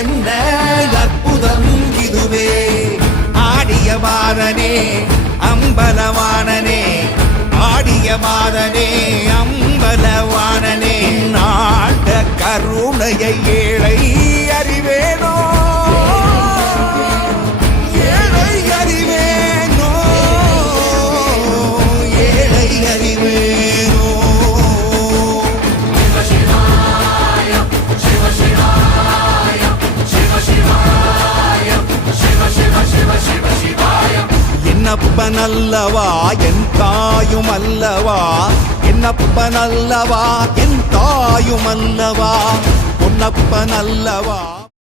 என்ன அற்புதம் இதுவே. ஆடிய பாதனே அம்பலவானனே, ஆடிய பாதனே அம்பலவானனே, நாட்ட கருணையை ஏழை அறிவேனோ, ஏழை அறிவேனோ, ஏழை அறிவேனோ. என்னப்பன் அல்லவா என் தாயும் அல்லவா, என்னப்பன் அல்லவா என் தாயும் அல்லவா, பொன்னப்பன் அல்லவா.